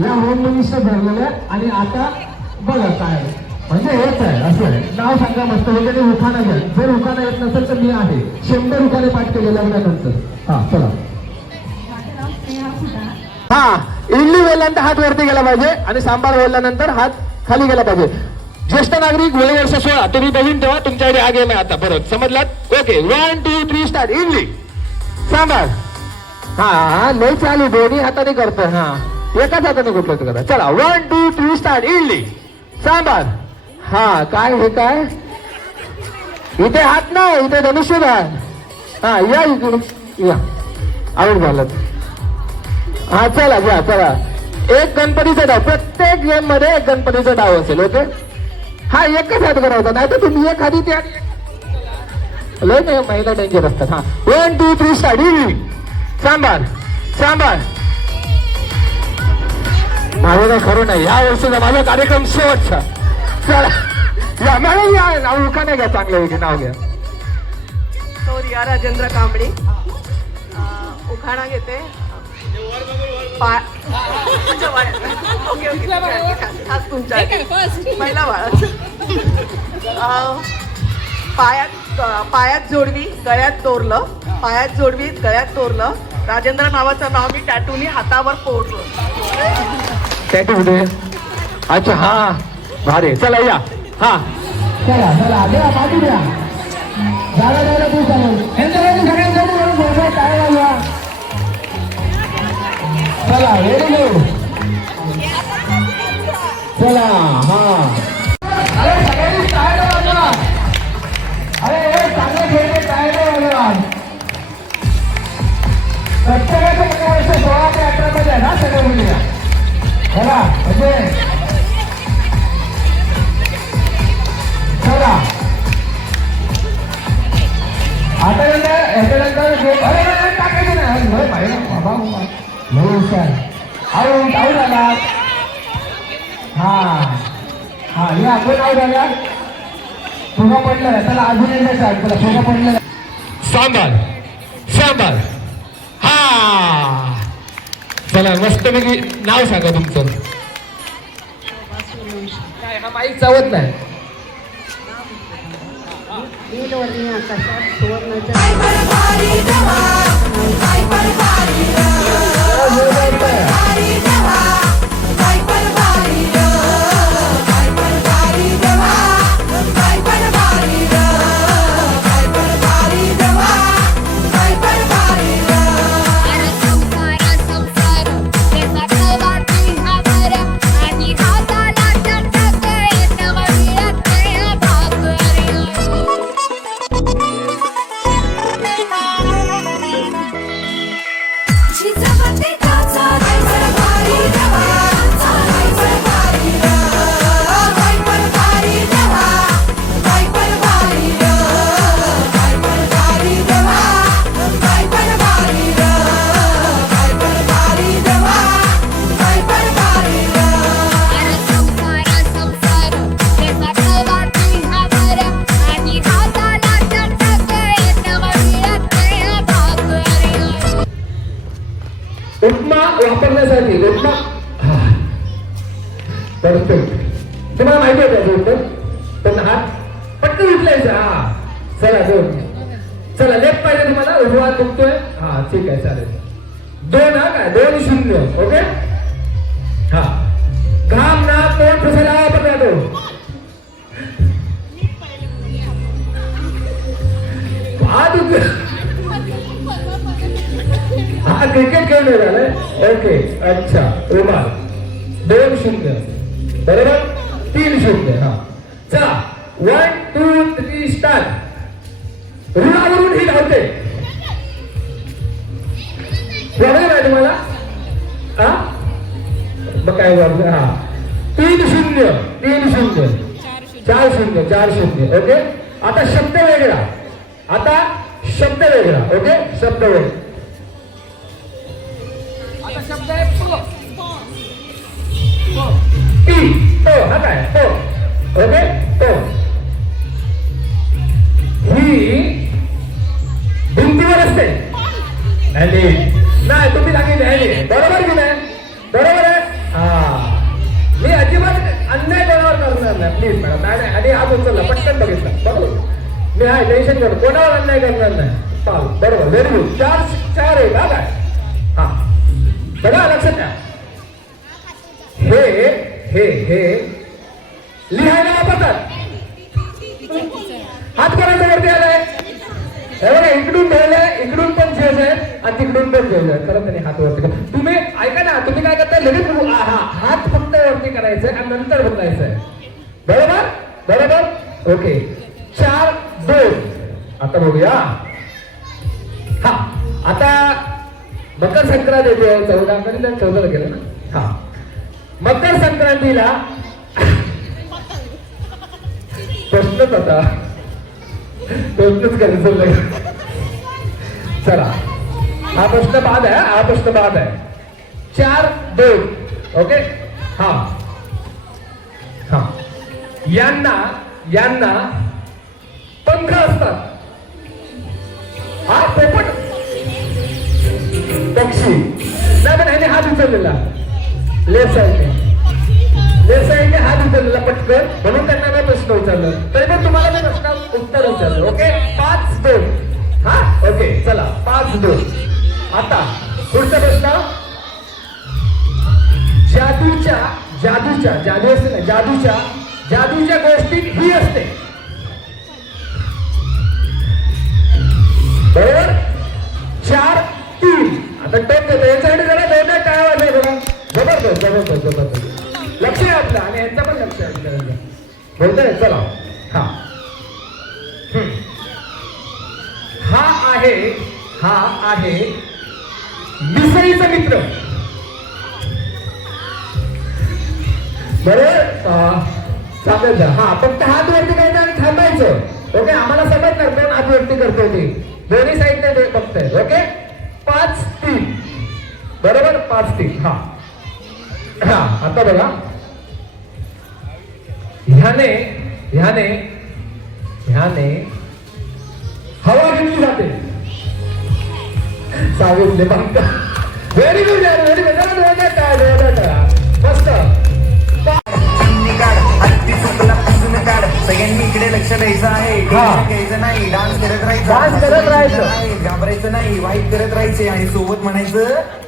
या home minister भरलेल्या आणि आता बघा काय म्हणजे हेच आहे असं आहे. नाव सांगा मस्त वगैरे उखाणा घ्या. जर उखाणा येत नसेल तर मी आहे 100 उखाणे पाठ केले लग्नानंतर. हा चला. हा इडली बोलल्यानंतर हात वरती गेला पाहिजे आणि सांबार बोलल्यानंतर हात खाली गेला पाहिजे. ज्येष्ठ नागरिक वय वर्ष 16 तुम्ही बघून ठेवा तुमच्याकडे हा गेम आहे आता. परत समजलात? Okay 1 2 3 start. इडली सांबार. हा नाही चालू दोन्ही हाताने करतो. हा एकाच हाताने कुठलं तर करा. चला 1 2 3 स्टार्ट. इडली सांबार. हा काय हे काय इथे हात नाही इथे धनुष्यबाण. हा या इकडे या आवड झालं. हा चला घ्या चला. एक गणपतीचा डाव प्रत्येक गेम मध्ये एक गणपतीचा डाव असेल. ओके हा एकच हात करायचा नाही तर तुम्ही एक हाती त्या लय नाही महिला डेंजर असतात. हा 1 2 3 स्टार्ट. इडली सांबार सांबार. माझं काय खरं नाही या वर्षीचा माझा कार्यक्रम शेवटचा. चला या मॅडम या नाव उखाणे घ्या चांगलं नाव घ्या. तो रिया राजेंद्र कांबळे उखाणा घेते. ओके ओके आज तुमच्या पहिला बाळा. पायात जोडवी गळ्यात तोरलं. पायात जोडवी गळ्यात तोरलं. राजेंद्र नावाचं नाव मी टॅटूनी हातावर कोरलं. टॅटू दे. अच्छा हा भारी. चला या. हा चला चला द्या बाजू द्या. झाला झाला तू काय झाला. चला व्हेरी गुड. चला हा अरे सगळ्यांनी टाळ्या वाजवा. अरे चांगलं खेळले टाळ्या वाजवा. प्रत्येकाचं वर्ष 16 ते 18 मध्ये आहे ना सगळं मुली. चला म्हणजे चला आता याच्यानंतर अरे टाकायचं नाही बाबा आऊट आऊट आला. हा हा हे आपण आऊट आला. तुझा पडलं त्याला अजून येण्याचा तुला तुझा पडलं. सांबार सांबार. हा चला मस्तपैकी नाव सांगा तुमचं. काय हा माईक चावत नाही. उपमा वापरण्यासाठी उपमा परफेक्ट. तुम्हाला माहिती आहे त्याचं उत्तर पण हात पटकन उचलायचा. हा चला दोन. चला लेफ्ट पाहिजे तुम्हाला उजवा दुखतोय. हा ठीक आहे चालेल. 2 हा काय 2 0. ओके हा घाम ना तोंड पुसायला आपण जातो. हा क्रिकेट खेळणे झालंय. ओके अच्छा रुमाल 2 0 बरोबर. 3-0. हा चला 1 2 3 स्टार्ट. ऋणावरून ही धावते. प्रॉब्लेम आहे तुम्हाला? हा मग काय प्रॉब्लेम? हा 3-0 3-0 4-0 4-0. ओके आता शब्द वेगळा. आता शब्द वेगळा. ओके शब्द वेगळा. आता शब्द आहे तो. हा काय तो. ओके तो. ही भिंतीवर असते. नाही तुम्ही सांगितले बरोबर की नाही? बरोबर आहे. हा मी अजिबात अन्याय कोणावर करणार नाही. Please madam. नाही आणि हात उचलला पटकन बघितला. बरोबर मी हा टेन्शन करतो. कोणावर अन्याय करणार नाही. चाल बरोबर व्हेरी गुड. 4 आहे का काय? हा बघा लक्षात द्या. हे लिहायला वापरतात. हात करायचा वरती आलाय. हे बघा इकडून ठेवलंय. इकडून पण झेज आहे आणि तिकडून पण झेज आहे. खरं त्याने हात वरती करा. तुम्ही ऐका ना तुम्ही काय करताय लगेच हात फक्त वरती करायचंय आणि नंतर बोलायचंय. बरोबर बरोबर ओके 4-2. आता बघूया. हा आता मकर संक्रांत येते. 14 गेलं ना. हा मकर संक्रांतीला प्रश्नच होता. प्रश्नच करायचं. चला हा प्रश्न बाद आहे. हा प्रश्न बाद आहे. 4-2 ओके. हा हा यांना पंख असतात. हा पोपट पक्षी नाही पण ह्याने हात उचललेला. लेफ्ट साईडने हात उचललेला पटकन म्हणून त्यांना काय प्रश्न विचारलं. तरी पण तुम्हाला मी प्रश्न उत्तर विचारलं. ओके 5-2. हा ओके चला 5-2. आता पुढचा प्रश्न. जादूच्या गोष्टीत ही असते. बरोबर 4-3. आता टोक देतो. याच्यासाठी जरा 2 टाळ्या वाजवाय बघा. जबरदस्त. लक्ष आहे आपलं आणि यांचं पण लक्ष आहे आपल्याला. बोलतोय चला. हा हा आहे मिसळीचा मित्र. बरोबर सांगायचं. हा फक्त हात वरती करायचं आणि थांबायचं. ओके आम्हाला समजणार कोण हात वरती करतो ते. दोन्ही साईडने बघताय. ओके 5-3 बरोबर 5-3. हा हा आता बघा. ह्याने हवा घेतली जाते. सांगितले बघता. Very good very good. मस्त. सगळ्यांनी इकडे लक्ष द्यायचं आहे. घ्यायचं नाही. डान्स करत राहायचं. घाबरायचं नाही. वाईट करत राहायचे आणि सोबत म्हणायचं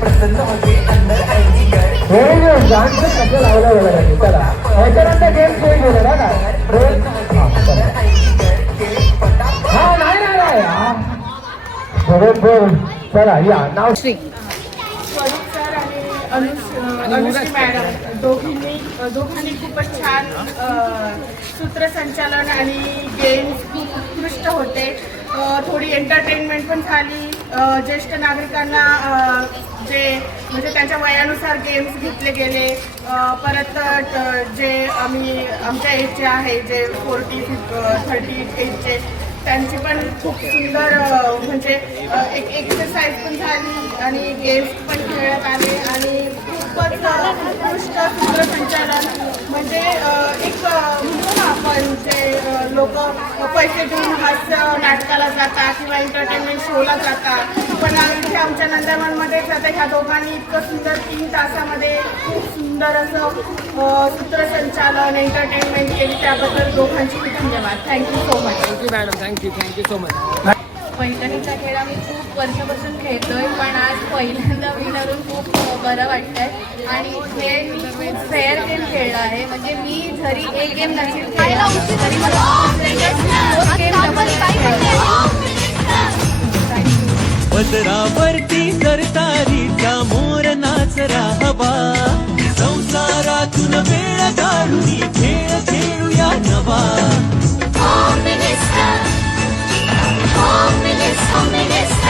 प्रसन्न होते अंदर आएगी घर. डान्स कसं लावला वगैरे. चला याच्यानंतर गेम खेळ गेले ना हा नाही बरोबर. चला या नाव श्री स्वरूप सर आणि अनुश्री मॅडम दोघांनी खूपच छान सूत्रसंचालन आणि गेम्स खूप उत्कृष्ट होते. थोडी एंटरटेनमेंट पण झाली. ज्येष्ठ नागरिकांना जे म्हणजे त्यांच्या वयानुसार गेम्स घेतले गेले. परत जे आमच्या एजचे आहे जे 40-30 एजचे त्यांची पण खूप सुंदर म्हणजे एक एक्सरसाइज पण झाली आणि गेम्स पण खेळण्यात आले आणि खूपच उत्कृष्ट सूत्रसंचालन म्हणजे एक म्हणतो ना आपण जे लोक पैसे देऊन हास्य नाटकाला जातात किंवा एंटरटेनमेंट शोला जातात पण इथे आमच्या नंदनवनमध्ये जाते ह्या दोघांनी इतकं सुंदर 3 तासामध्ये खूप सुंदर असं सूत्रसंचालन एंटरटेनमेंट केली त्याबद्दल दोघांची खूप धन्यवाद. Thank you so much. Thank you madam. Thank you so much. पैठणीचा खेळ आम्ही खूप वर्षापासून खेळतोय पण आज पहिल्यांदा विनरून खूप बरं वाटतंय आणि खेळ मी खूप फेअर गेम खेळला आहे. म्हणजे मी जरी एक गेम नसेल खेळला तरी मला गेम पदरावरती सरतारीचा मोर नाच राहा हवा संसारातून वेळ काढून खेळ खेळूया नवा Home Minister, Home Minister, Home Minister.